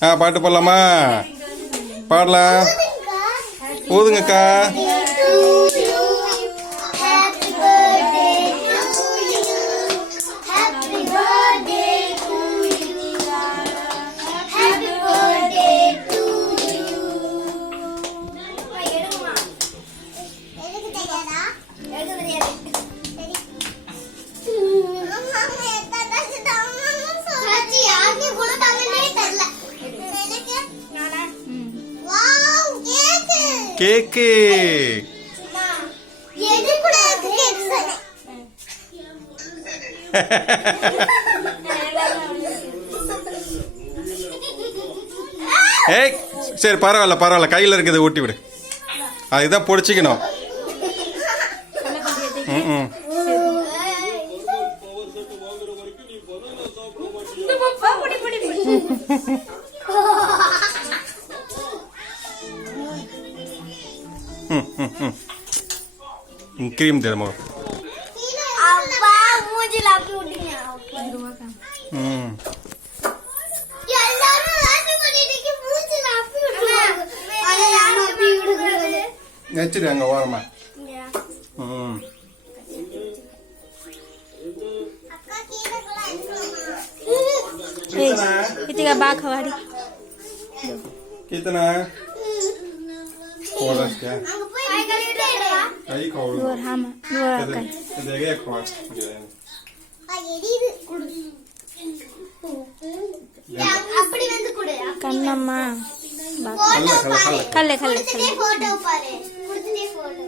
பாட்டு பாடலாமா? பாடலாம். ஊதுங்கக்கா. கேக்கு ஏய் சரி பரவாயில்ல பரவாயில்ல, கையில் இருக்குது ஊட்டி விடு. அதுதான் பொடிச்சிக்கணும். क्रीम दे मगर வச்சிருங்க ஓரமா. कितना बा खवाड़ी कितना खोलस क्या आई खोल और हम और का देगे खोल அப்படி வந்து குடு கண்ணம்மா खल्ले खल्ले போட்டோ பாரு குடுத்துட்டே போட்டோ.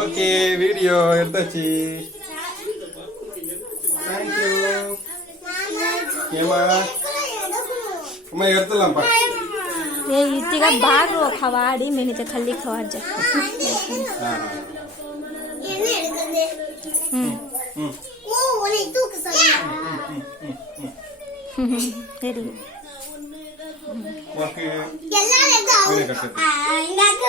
ஓகே வீடியோ எடுத்தாச்சு. थैंक यू ஏமா அம்மா எடுத்துலாம் பா. ये इतिका बाग रो खवाड़ी मैंने तो खल्ली खवाड़ जा. என்ன எடுக்குது? ஓ ஒளி தூக்கு சொல்லுங்க. रेडी ஓகே எல்லாரும் கட்டது இந்த அக்கா